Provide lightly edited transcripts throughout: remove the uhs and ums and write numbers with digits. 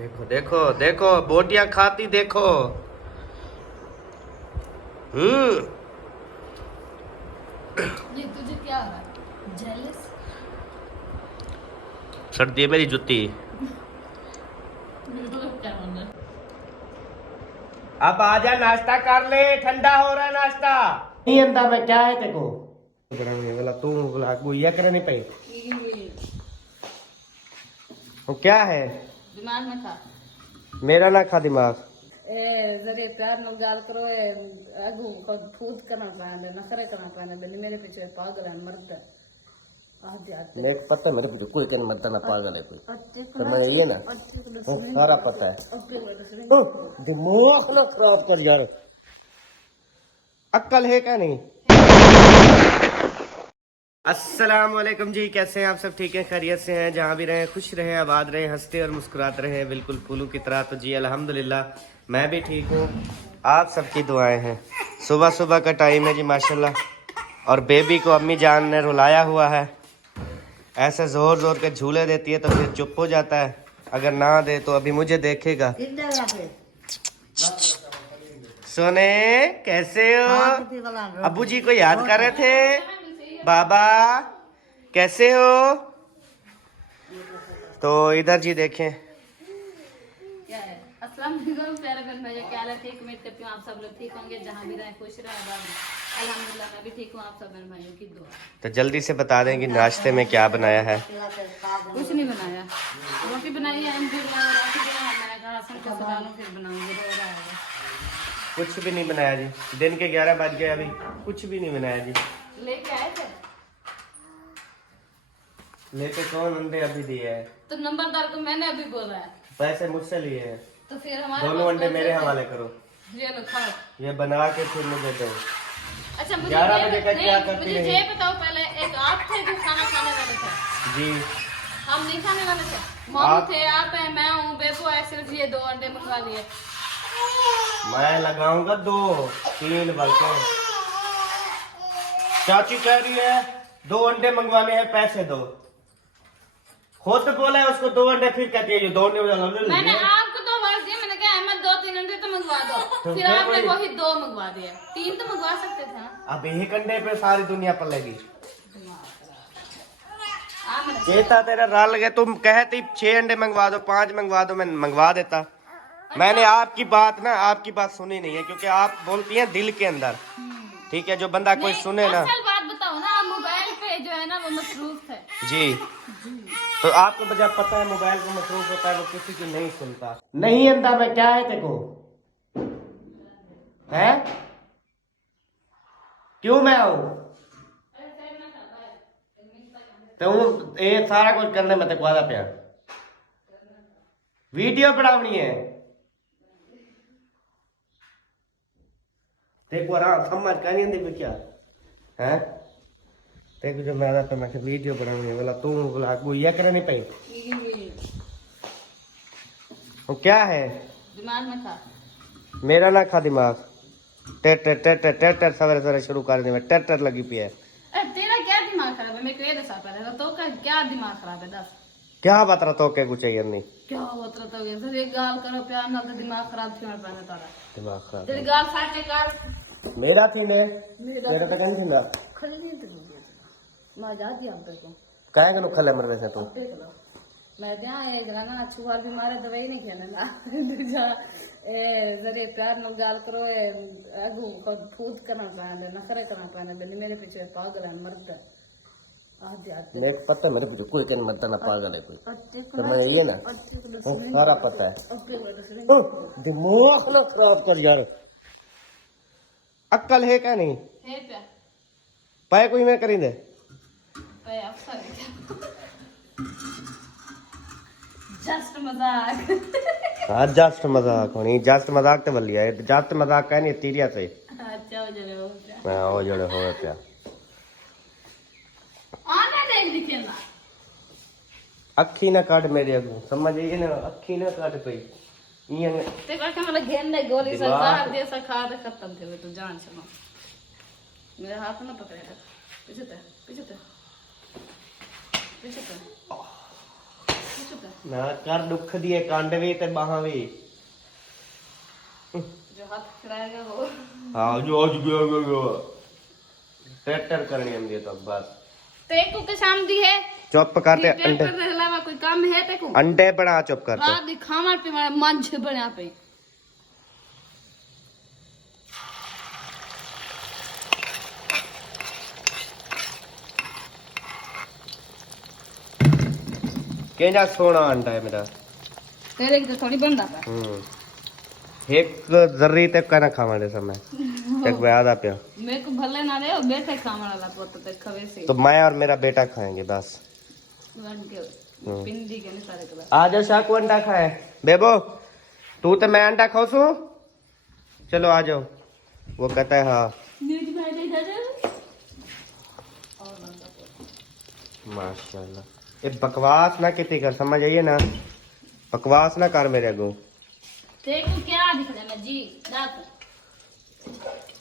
देखो देखो देखो बोटियां खाती देखो। ये तुझे क्या हो रहा है? जेलस? सर्दी है मेरी जुत्ती। क्या होना? अब आजा नाश्ता कर ले, ठंडा हो रहा है नाश्ता। नहीं अंदा मैं क्या है तेको बनाने वाला तू बोला गुइया करे नहीं पाई। वो क्या है? दिमाग में खा। मेरा ना खा दिमाग। ए जरिए प्यार न गाल करो ए अगू को फूट करना पाए नखरे करना पाए मेरे पीछे पागल है मर्द है। आते आते मेरे पता मेरे मुझे कोई कहने मत ना पागल है कोई तो मैं ये ना वो सारा पता है। दिमाग ना खराब कर यार, अक्ल है क्या नहीं। अस्सलाम वालेकुम जी, कैसे हैं आप सब? ठीक हैं, खैरियत से हैं? जहाँ भी रहें खुश रहें, आबाद रहें, हंसते और मुस्कुराते रहें, बिल्कुल फूलों की तरह। तो जी अल्हम्दुलिल्लाह मैं भी ठीक हूँ, आप सबकी दुआएं हैं। सुबह सुबह का टाइम है जी माशाल्लाह, और बेबी को अम्मी जान ने रुलाया हुआ है। ऐसे जोर जोर के झूले देती है तो फिर चुप हो जाता है, अगर ना दे तो अभी मुझे देखेगा। सोने कैसे हो? अब्बू जी को याद कर रहे थे? बाबा कैसे हो? तो इधर जी देखें। क्या है? अस्सलाम वालेकुम प्यारे बहन भाइयों, क्या हाल है? ठीक, उम्मीद करती हूँ आप सब लोग ठीक होंगे, जहाँ भी रहें खुश रहें, आबाद रहें। अल्हम्दुलिल्लाह मैं भी ठीक हूँ, आप सब बहन भाइयों की दुआ। तो जल्दी से बता दें कि नाश्ते में क्या बनाया है। कुछ नहीं बनाया, रोटी बनाई है, रोटी बनाया, मैंने कहा हसन को सुला लूं फिर बनाऊंगी। रो रहा है। कुछ भी नहीं बनाया जी, दिन के 11 बज गए, अभी कुछ भी नहीं बनाया जी। लेके आए थे लेके कौन अंडे अभी दिए है? तो नंबरदार को मैंने अभी बोला है, पैसे मुझसे लिए हैं। तो फिर हमारे दोनों पास अंडे पैसे मेरे थे। हवाले करो, ये लो खाओ। ये बना के फिर मुझे दो। अच्छा मुझे 11 बजे का क्या करती मुझे रही? ये बताओ पहले, एक आप थे जो खाना खाने वाले थे? जी हम नहीं खाने वाले थे, मम्मी थे, आप है, मैं हूँ, बेबू है, सिर्फ ये 2 अंडे मंगवा लिए। मैं लगाऊंगा 2 3 बल्कि। चाची कह रही है 2 अंडे मंगवाने हैं, पैसे दो। खुद बोला है उसको 2 अंडे, फिर कहती है ये 2 अंडे। मैंने आपको तो आवाज दी, मैंने कहा अहमद 2-3 अंडे तो मंगवा दो, तो फिर आपने वही 2 मंगवा दिए। 3 तो मंगवा सकते थे ना। अब एक अंडे पे सारी दुनिया पलेगी। आप कहता तेरा रल गया, तुम कहती 6 अंडे मंगवा दो, 5 मंगवा दो, मैं मंगवा देता। मैंने आपकी बात सुनी नहीं है, क्योंकि आप बोलती हैं दिल के अंदर। ठीक है, जो बंदा कोई सुने ना। असल बात बताओ ना, आप मोबाइल पे जो है ना वो मसरूफ है जी, तो आपको जब पता है मोबाइल को मसरूफ होता है, वो किसी की नहीं सुनता। नहीं अंदा मैं क्या है तेको है? क्यों मैं आऊं? तो ये सारा कुछ करने में तक वादा पिया, वीडियो बनानी है देखो आराम समझ कहनी आती क्या है। देखो जो मैं तो मैं वीडियो बनानी है बोला तू बोला गुइया करे नहीं पाई। वो क्या है? दिमाग में खा। मेरा ना खा दिमाग। टर टर टर टर टर टर सवेरे सवेरे शुरू कर दी, मैं टर टर लगी पी है। तेरा क्या दिमाग खराब है? मेरे को ये दसा पहले तो का क्या दिमाग खराब है? दस क्या बात रहा तो क्या कुछ चाहिए नहीं क्या होता तो सर एक गाल करो प्यार ना तो दिमाग खराब क्यों पहले तारा दिमाग खराब तेरी गाल फाट के कर। मेरा थी ने मेरा तो कहनी थी ना खल्ली तो मैं जा दिया अब को काहे के नु खले मर वैसे तू। मैं ध्यान एक ना छुआर बीमार है, दवाई नहीं खेने ना दूजा ए जरिए प्यार न गाल करो ए अगू को फूट करना पाए नखरे करना पाए मेरे पीछे पागल है मर्द है। आते आते मेरे पता मेरे मुझे कोई कहने मत ना पागल है कोई तो मैं ये ना वो सारा पता है। दिमाग ना खराब कर यार, अक्ल है क्या नहीं। है प्यार पाए कोई मैं करी दे पे अफसर जस्ट मजाक। हाँ जस्ट मजाक होनी, जस्ट मजाक तो बलिया है, जस्ट मजाक कहनी तीरिया से। अच्छा हो जाए मैं ओ जड़े हो क्या आने देख दिखेला अखी ना काट मेरे अगू, समझ ये ना अखी ना काट पई ये ते का मतलब घेरने गोली सरकार जैसा खा दे खत्म थे तो जान सुनो मेरे हाथ में पकड़े रख पीछे ते ना कर दुख दिए कंड भी ते बाहां भी जो हाथ खिलाएगा वो हाँ जो आज गयो ट्रैक्टर करनी हम ये तो बस तेको के शाम दी है चुप करते अंडे ट्रैक्टर के अलावा कोई काम है तेको अंडे बना चुप करते रात दिखावा पे मारे मन छे बना पे केजा सोना अंडा है मेरा तेरे की तो थोड़ी बनदा पे एक जर्री तक का ना खावाने समय तक याद आ पिया मेरे को भले ना दे बैठे खावा वाला पोत ते खवे से तो मैं और मेरा बेटा खाएंगे बस वन के पिंडी के नहीं सारे के आ जाओ शाकू अंडा खाए बेबो तू तो मैं अंडा खाऊ सू चलो आ जाओ वो कहता है हाँ न्यूज भाई दे दे माशाल्लाह ये बकवास ना कितनी कर समझ आइए ना बकवास ना कर मेरे अगो देखो क्या दिख रहा है मैं जी दात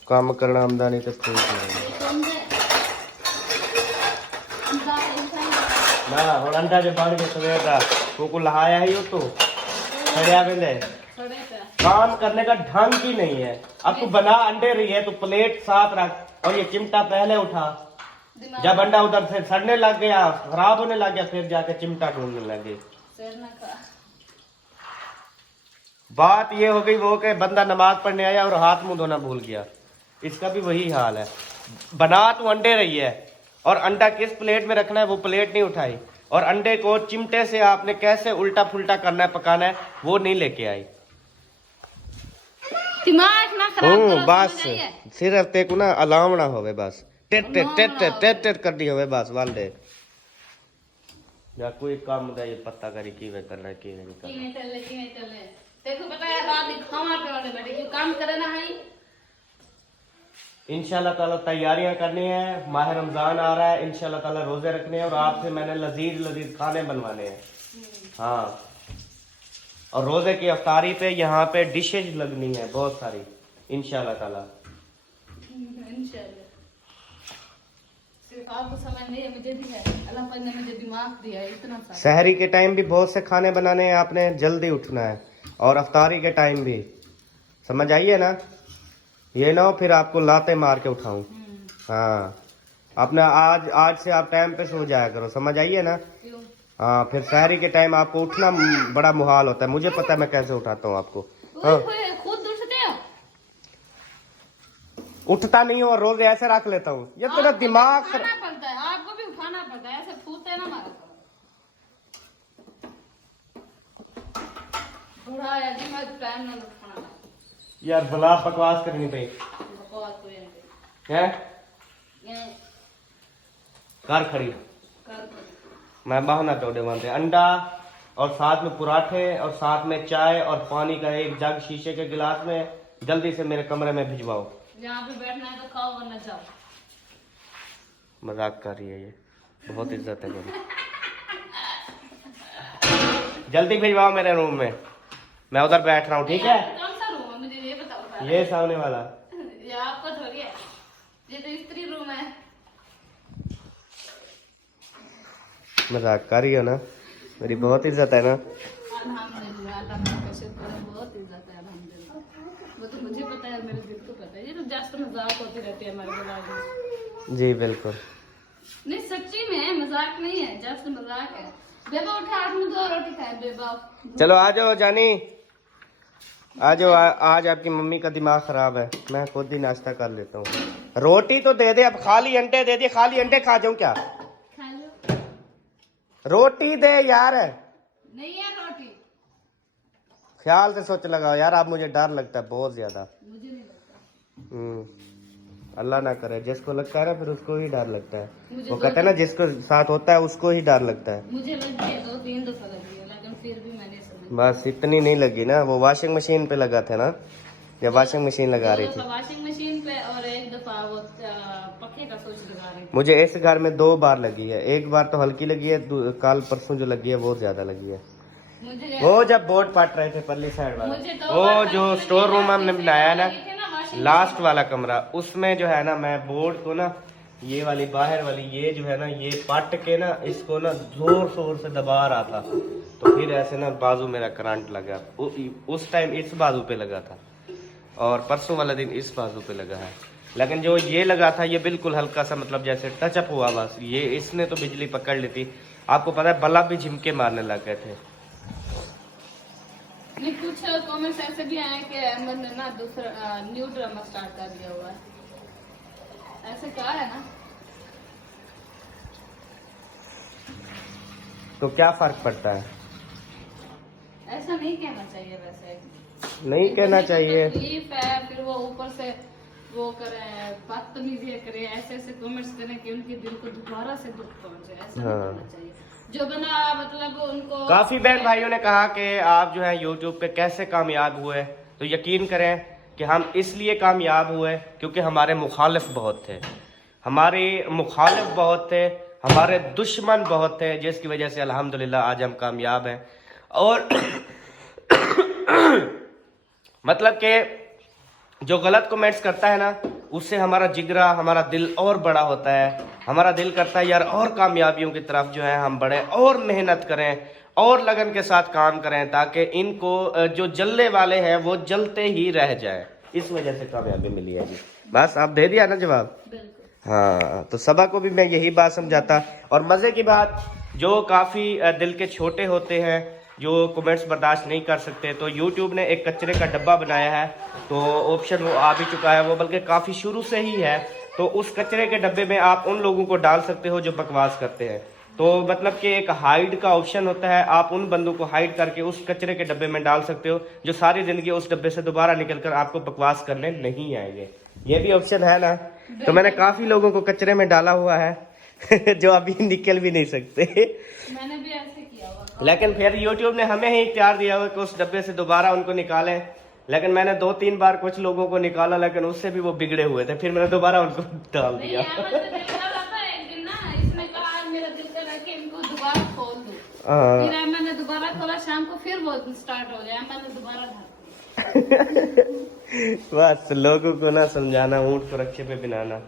काम करना आमदनी तो ठीक नहीं समझे ना और अंडा जो बाढ़ के सवेर का को लहाया ही हो तो खड़िया बेले थोड़े पे काम करने का ढंग ही नहीं है अब तू बना अंडे रही है तो प्लेट साथ रख और ये चिमटा पहले उठा जब अंडा उधर से सड़ने लग गया खराब होने लग गया फिर जाके चिमटा ढूंढने लगे शेर ना खा बात ये हो गई वो कि बंदा नमाज पढ़ने आया और हाथ मुंह धोना भूल गया इसका भी वही हाल है बना तू अंडे रही है और अंडा किस प्लेट में रखना है वो प्लेट नहीं उठाई और अंडे को चिमटे से आपने कैसे उल्टा फुल्टा करना है पकाना है वो नहीं लेके आई दिमाग ना खराब करो बस सिर्फ ते को ना अलार्म ना होवे बस टेट टेट टेट टेट टेट टेट कर दी होवे बस वाल दे या कोई काम दा ये पता करी की वे करना की नहीं करना की नहीं चले देखो पता है रात दिखावा पे वाले बैठे क्यों काम करे ना है इंशाल्लाह ताला तैयारियां करनी है माह रमजान आ रहा है इंशाल्लाह ताला रोजे रखने हैं और आपसे मैंने लजीज लजीज खाने बनवाने हैं हाँ और रोजे की अफ्तारी पे यहाँ पे डिशेज लगनी है बहुत सारी इंशाल्लाह ताला इंशाल्लाह सिर्फ आपको समय नहीं है मुझे भी है अल्लाह पाक ने मुझे दिमाग दिया है इतना सा सहरी के टाइम भी बहुत से खाने बनाने हैं आपने जल्दी उठना है और अफ्तारी के टाइम भी समझ आइए ना ये ना हो फिर आपको लाते मार के उठाऊं हाँ अपना आज से आप टाइम पे सो जाया करो समझ आइए ना क्यों हाँ फिर शहरी के टाइम आपको उठना बड़ा मुहाल होता है मुझे पता है मैं कैसे उठाता हूँ आपको हाँ खुद उठते हो उठता नहीं हूँ और रोज ऐसे रख लेता हूँ ये तेरा दिमाग उठाना पड़ता है आपको भी उठाना पड़ता है ऐसे फूटे ना मारा करो थोड़ा यार दिमाग टाइम ना उठाना यार बला बकवास करनी पई बकवास कोई नहीं है ये कार खड़ी कर मैं बहाना तोड़े वहां से अंडा और साथ में पराठे और साथ में चाय और पानी का एक जग शीशे के गिलास में जल्दी से मेरे कमरे में भिजवाओ यहाँ पे बैठना है तो खाओ वरना जाओ मजाक कर रही है ये बहुत इज्जत है मेरी जल्दी भिजवाओ मेरे रूम में मैं उधर बैठ रहा हूँ ठीक है कौन सा रूम है मुझे ये बताओ ये सामने वाला ये आपका थोड़ी है ये तो स्त्री रूम है मजाक कर रही हो ना मेरी बहुत इज्जत है ना अल्हम्दुलिल्लाह अल्लाह का शुक्र है बहुत इज्जत है अल्हम्दुलिल्लाह वो तो मुझे पता है मेरे दिल को पता है ये तो जास्त मजाक होती रहती है हमारे दिमाग में जी बिल्कुल नहीं सच्ची में मजाक नहीं है जास्त मजाक है बेबा उठे हाथ में दो रोटी खाए बेबा चलो आ जाओ जानी आ जाओ आज आपकी मम्मी का दिमाग खराब है मैं खुद ही नाश्ता कर लेता हूँ रोटी तो दे दे अब खाली अंडे दे दे खाली अंडे खा जाऊँ क्या खा लो रोटी दे यार नहीं है रोटी ख्याल से सोच लगाओ यार आप मुझे डर लगता है बहुत ज्यादा मुझे नहीं लगता अल्लाह ना करे जिसको लगता है ना फिर उसको ही डर लगता है मुझे वो कहते हैं ना जिसको साथ होता है उसको ही डर लगता है मुझे लगी है 2-3 दफा लगी है लेकिन फिर भी मैंने समझ बस इतनी नहीं लगी ना वो वॉशिंग मशीन पे लगा था ना जब वॉशिंग मशीन लगा रही थी वॉशिंग मशीन पे और एक दफा वो पक्के का सोच लगा रही थी मुझे इस घर में 2 बार लगी है एक बार तो हल्की लगी है कल परसों जो लगी है वो ज्यादा लगी है मुझे वो जब बोर्ड पाट रहे थे परली साइड वाला मुझे 2 वो बार जो लगी स्टोर रूम है, हमने बनाया ना लगी थी ना washing लास्ट वाला कमरा उसमें जो है ना मैं बोर्ड को ना ये वाली बाहर वाली ये जो है ना, ये पट के ना इसको ना जोर शोर से दबा रहा था, तो फिर ऐसे ना बाजू मेरा करंट लगा। उस टाइम इस बाजू पे लगा था और परसों वाला दिन इस बाजू पे लगा है। लेकिन जो ये लगा था ये बिल्कुल हल्का सा मतलब जैसे टचअप हुआ बस, ये इसने तो बिजली पकड़ ली थी। आपको पता है बल्ब भी झिमके मारने लग गए थे। नहीं, कुछ कमेंट्स ऐसे भी आए कि अहमद ने ना दूसरा न्यू ड्रामा स्टार्ट कर दिया हुआ है, ऐसे कहा है ना। तो क्या फर्क पड़ता है? ऐसा नहीं कहना चाहिए, वैसे नहीं कहना चाहिए। तकलीफ है फिर वो ऊपर से वो करे, बदतमीजी करे, ऐसे ऐसे कमेंट्स करें कि उनके दिल को दोबारा से दुख पहुंचे, ऐसा नहीं करना चाहिए। जो बना मतलब उनको काफी बहन भाइयों ने कहा कि आप जो है यूट्यूब पे कैसे कामयाब हुए, तो यकीन करें कि हम इसलिए कामयाब हुए क्योंकि हमारे मुखालिफ बहुत थे, हमारे मुखालिफ बहुत थे, हमारे दुश्मन बहुत थे, जिसकी वजह से अल्हम्दुलिल्लाह आज हम कामयाब हैं। और मतलब कि जो गलत कमेंट्स करता है ना, उससे हमारा जिगरा, हमारा दिल और बड़ा होता है। हमारा दिल करता है यार और कामयाबियों की तरफ जो है हम बढ़े और मेहनत करें और लगन के साथ काम करें, ताकि इनको जो जलने वाले हैं वो जलते ही रह जाए। इस वजह से कामयाबी मिली है जी। बस आप दे दिया ना जवाब। हाँ, तो सबा को भी मैं यही बात समझाता। और मजे की बात, जो काफी दिल के छोटे होते हैं, जो कमेंट्स बर्दाश्त नहीं कर सकते, तो YouTube ने एक कचरे का डब्बा बनाया है, तो ऑप्शन वो आ भी चुका है, वो बल्कि काफ़ी शुरू से ही है। तो उस कचरे के डब्बे में आप उन लोगों को डाल सकते हो जो बकवास करते हैं। तो मतलब कि एक हाइड का ऑप्शन होता है, आप उन बंदों को हाइड करके उस कचरे के डब्बे में डाल सकते हो जो सारी ज़िंदगी उस डब्बे से दोबारा निकलकर आपको बकवास करने नहीं आएंगे। ये भी ऑप्शन है ना। तो मैंने काफ़ी लोगों को कचरे में डाला हुआ है जो अभी निकल भी नहीं सकते। मैंने भी ऐसे किया हुआ, लेकिन फिर YouTube ने हमें ही इख्तियार दिया हुआ कि उस डब्बे से दोबारा उनको निकालें। लेकिन मैंने 2-3 बार कुछ लोगों को निकाला, लेकिन उससे भी वो बिगड़े हुए थे, फिर मैंने दोबारा उनको डाल दिया। फिर मैंने दोबारा खोला शाम को, फिर वो स्टार्ट हो गया, मैंने दोबारा डाल बस लोगों को ना समझाना, ऊँट को रक्षे पे बिनाना।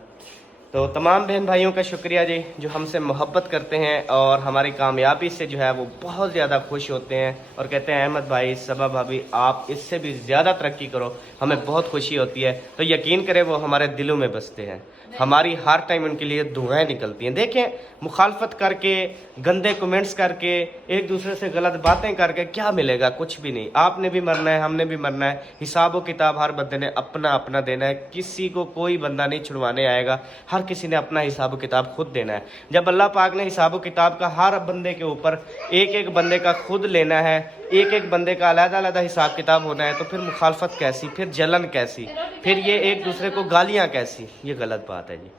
तो तमाम बहन भाइयों का शुक्रिया जी, जो हमसे मोहब्बत करते हैं और हमारी कामयाबी से जो है वो बहुत ज़्यादा खुश होते हैं और कहते हैं अहमद भाई, सबा भाभी, आप इससे भी ज़्यादा तरक्की करो, हमें बहुत खुशी होती है। तो यकीन करें वो हमारे दिलों में बसते हैं, हमारी हर टाइम उनके लिए दुआएं निकलती हैं। देखें, मुखालफत करके, गंदे कमेंट्स करके, एक दूसरे से गलत बातें करके क्या मिलेगा? कुछ भी नहीं। आपने भी मरना है, हमने भी मरना है, हिसाब व किताब हर बंदे ने अपना अपना देना है, किसी को कोई बंदा नहीं छुड़वाने आएगा, हर किसी ने अपना हिसाब किताब खुद देना है। जब अल्लाह पाक ने हिसाब किताब का हर बंदे के ऊपर एक एक बंदे का खुद लेना है, एक एक बंदे का अलग अलग हिसाब किताब होना है, तो फिर मुखालफत कैसी, फिर जलन कैसी, फिर ये एक दूसरे को गालियां कैसी? ये गलत बात है जी।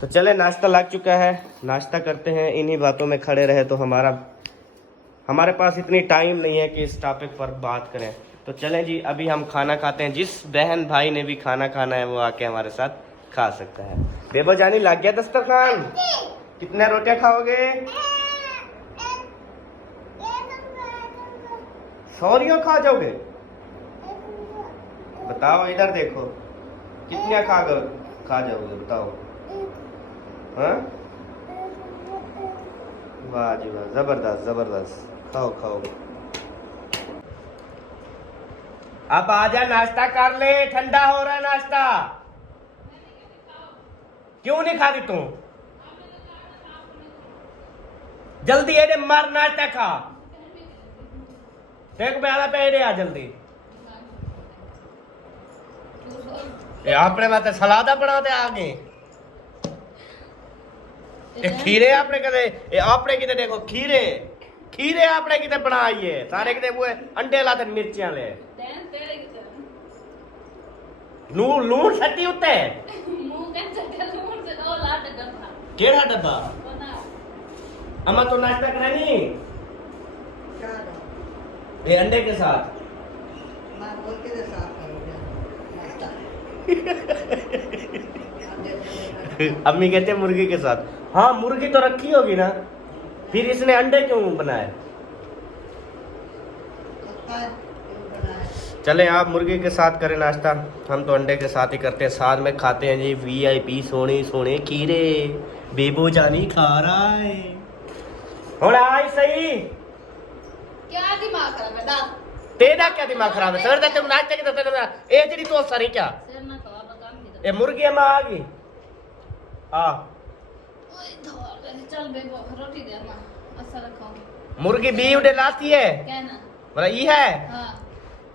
तो चले, नाश्ता लग चुका है, नाश्ता करते हैं। इन्हीं बातों में खड़े रहे तो हमारे पास इतनी टाइम नहीं है कि इस टॉपिक पर बात करें। तो चलें जी, अभी हम खाना खाते हैं। जिस बहन भाई ने भी खाना खाना है वो आके हमारे साथ खा सकता है। बेबो जानी, लग गया दस्तरखान? कितने रोटियां खाओगे? 100 खा जाओगे? बताओ, इधर देखो, कितने खा जाओगे बताओ? हाँ, वाह जी वाह, जबरदस्त जबरदस्त, खाओ खाओ। अब आजा, नाश्ता कर ले, ठंडा हो रहा है नाश्ता। क्यों नहीं खाती तू? जल्दी है, मार नाश्ता खा। देख प्याला पे आ जल्दी। आपने बात सलादा बनाते आगे खीरे आपने कहते, आपने किते देखो खीरे आपने किते बनाइए सारे, किते वो अंडे लाते मिर्चियां ले लूण सट्टी उत्ते केड़ा डब्बा? अम्मा तो नाश्ता करानी ये अंडे के साथ। अम्मी कहते हैं मुर्गी के साथ। हाँ, मुर्गी तो रखी होगी ना, फिर इसने अंडे क्यों बनाए? चले आप मुर्गे के साथ करें नाश्ता, हम तो अंडे के साथ ही करते हैं। साथ में खाते हैं जी VIP सोने सोने खीरे। बेबो जानी खा रहा है ਹੁਣ आई सही। क्या दिमाग खराब है दा तेरा क्या दिमाग खराब है सर? तुम नाश्ते के दते ए तेरी तो सरी क्या सिर ना खवा काम की ए मुर्गी में आ गई आ ओए धोल चल बेबो रोटी दे मां अच्छा रखो मुर्गी बी उड़े लाती है क्या ना बोला ई है हां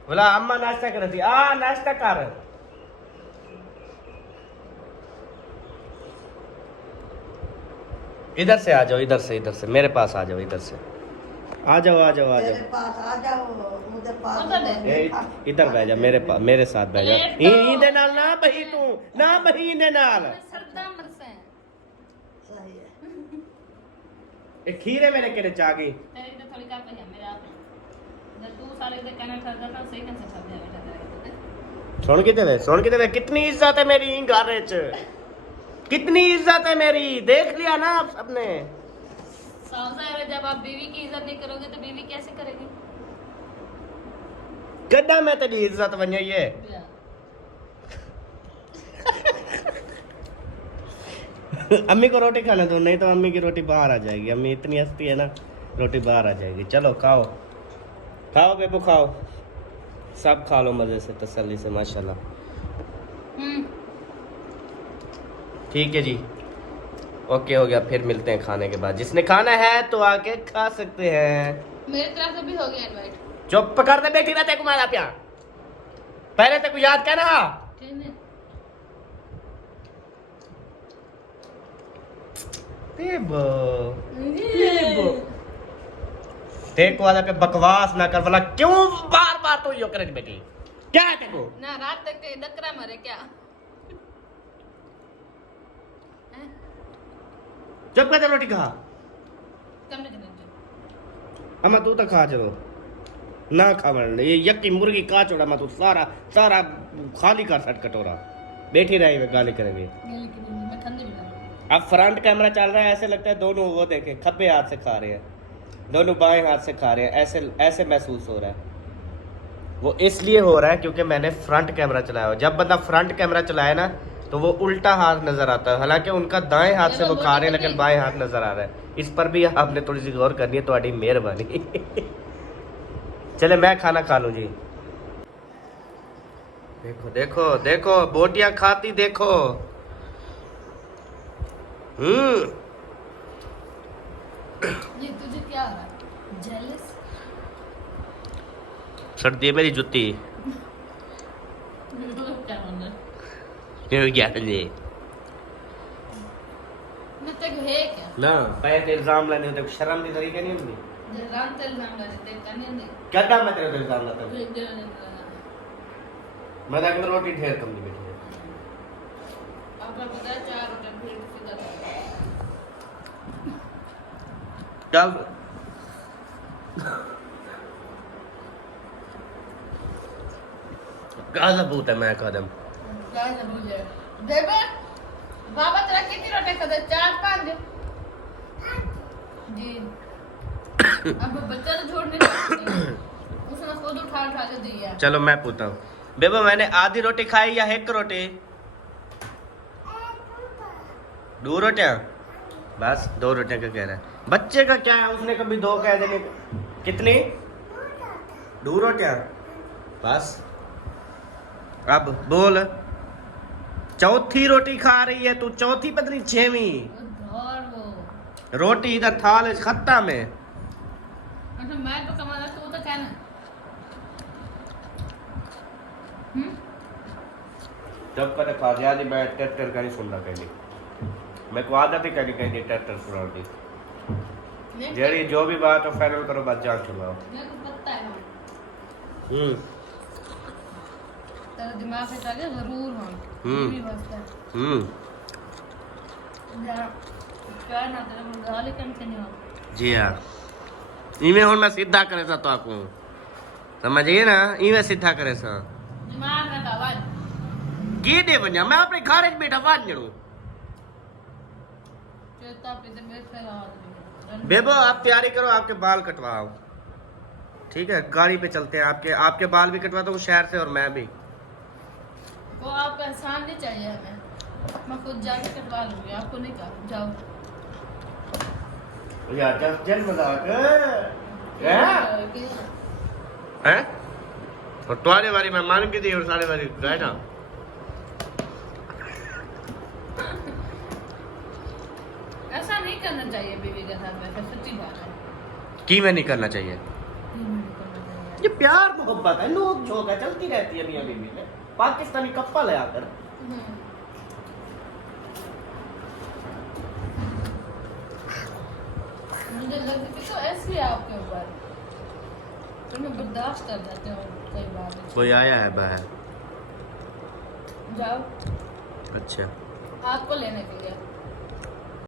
बोला अम्मा नाश्ता कर रही आ नाश्ता कर। इधर से आ जाओ, इधर से मेरे पास आ जाओ, इधर से आ जाओ आ जाओ आ तेरे जाओ। पास आ जाओ मुझे पास उधर दे। इधर बैठ जा मेरे साथ बैठ जा। इधे नाल ना बही तू ना बही इधे नाल सरदा मरसे सही है ए खीरे मेरे केरे चा गई तेरी तो थोड़ी का पे मेरे आप जब तू सारे दे कहना ठहर जाता सही कैसे सब दे बेटा तेरे सुन के दे कितनी इज्जत है मेरी घर च, कितनी इज्जत है मेरी, देख लिया ना आप सबने। साहब जब आप बीवी की इज्जत नहीं करोगे तो बीवी कैसे करेगी? गड्ढा में तेरी इज्जत बन गई है। अम्मी को रोटी खाने दो, नहीं तो अम्मी की रोटी बाहर आ जाएगी। अम्मी इतनी हंसती है ना, रोटी बाहर आ जाएगी। चलो खाओ खाओ बेबू खाओ, सब खा लो मजे से तसल्ली से माशाल्लाह। ठीक है जी, ओके हो गया। फिर मिलते हैं खाने के बाद। जिसने खाना है तो आके खा सकते हैं। मेरी तरफ से भी हो गया इनवाइट। चुप कर दे बेटी रहते कुमारा प्या, पहले तक याद क्या ना ठीक है बेबो बेबो देखो वाला पे बकवास ना कर, वाला क्यों बार बार तो यो करे बेटी, क्या है देखो ना रात तक के डकरा मरे क्या? जब कहते रोटी खा कम नहीं अम्मा तू तो खा चलो ना खा मन ये यक्की मुर्गी का छोड़ा मैं तू सारा सारा खाली कर सट कटोरा बैठी रही वे गाली करेंगे। मैं ठंडी भी अब फ्रंट कैमरा चल रहा है, ऐसे लगता है दोनों वो देखे खब्बे हाथ से खा रहे हैं, दोनों बाएं हाथ से खा रहे हैं, ऐसे ऐसे महसूस हो रहा है। वो इसलिए हो रहा है क्योंकि मैंने फ्रंट कैमरा चलाया हो। जब बंदा फ्रंट कैमरा चलाए ना तो वो उल्टा हाथ नजर आता है, हालांकि उनका दाएं हाथ से वो खा रहे हैं लेकिन बाएं हाथ नजर आ रहा है। इस पर भी आपने थोड़ी सी गौर करनी है, तो मेहरबानी। चले मैं खाना खा लूं जी। देखो देखो देखो बोटियां खाती देखो। ये तुझे क्या हो रहा है? जेलस? सर्दी है मेरी जुत्ती क्या होना? क्या है मैं तेरे को है क्या? ना पैसे इल्जाम लेने होते, शर्म की तरीके नहीं होती। राम तेल नाम ले देते करने नहीं। क्या काम मैं तेरे को इल्जाम लाता हूँ? एक जगह नहीं मैं ताकि रोटी ढेर कम नहीं बैठी है। आपका पता है 4 रुपए फिर सीधा चल क्या सबूत है मैं कदम क्या है मुझे देवे बाबा तेरा कितनी रोटी खाते? 4-5 जी। अब बच्चा तो छोड़ नहीं सकते, उसने खुद उठा उठा के दिया। चलो मैं पूछता हूँ बेबा, मैंने आधी रोटी खाई या एक रोटी? 2 रोटियां बस, 2 रोटियां का कह रहा है। बच्चे का क्या है, उसने कभी 2 कह देंगे। कितनी? 2 रोटियां बस। अब बोल, चौथी रोटी खा रही है तू, चौथी पत्नी 6वीं और वो रोटी इधर थाल खत्ता में। अच्छा मैं तो कमा रहा तू तो कहना जब कद खा दिया जी, मैं ट्रैक्टर का नहीं सुन रहा कहीं, मैं को आदत ही कहीं कहीं ट्रैक्टर सुना दी। जेरी जो भी बात हो फाइनल करो, बात जान छुड़ाओ। मेरे को पता है तेरा दिमाग से चले जरूर हम भी बसता है जरा क्या ना तेरा मुंडा लेकिन से नहीं हो जी हाँ, इवें हुन मैं सीधा करे सा तो आपको समझिए ना, इवें सीधा करे सा दिमाग ना आवाज की दे बन्या, मैं अपने घर में बैठा वाजणू। चेता पे से बेस पे आवाज बेबो आप तैयारी करो, आपके बाल कटवाओ। ठीक है, गाड़ी पे चलते हैं। आपके आपके बाल भी कटवाता हूँ शहर से, और मैं भी। वो आपका एहसान नहीं चाहिए हमें, मैं खुद जाके कटवा लूंगी, आपको नहीं कहा। जाओ यार जल मजाक है। और तुम्हारे बारे में मान के दी और सारे बारे गए ना। ऐसा नहीं करना चाहिए बीवी के साथ, वैसे सच्ची बात है। की में नहीं करना चाहिए, नहीं करना चाहिए। ये प्यार मोहब्बत है, नोक झोंक है, चलती रहती है मियां बीवी में। पाकिस्तानी कप्पा ले आकर। मुझे लगती तो ऐसी है आपके ऊपर, तो मैं बर्दाश्त कर जाते हो कई बार। कोई आया है बाहर? जाओ अच्छा, आपको लेने के लिए।